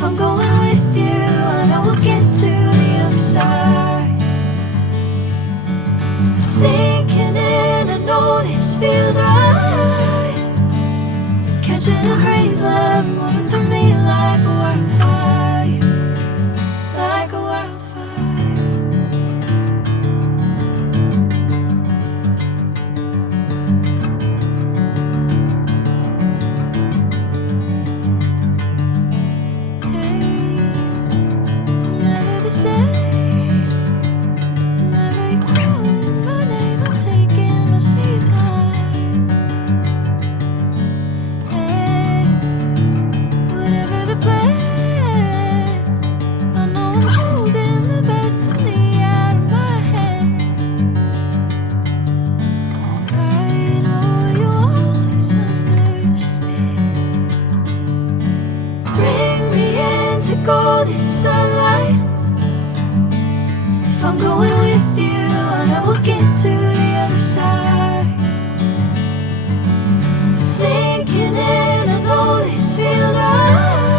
If I'm going with you, I know we'll get to the other side. Sinking in, I know this feels right. Catching a crazy love, moving through me like a wildfire, like a wildfire. Hey, I'm never the same. Whenever you're calling my name, I'm taking my sweet time. Hey, whatever the plan, I know I'm holding the best of me out of my hand. I know you'll always understand. Bring me into golden sunlight. If I'm going with you, I know we'll get to the other side. Sinking in, I know this feels right.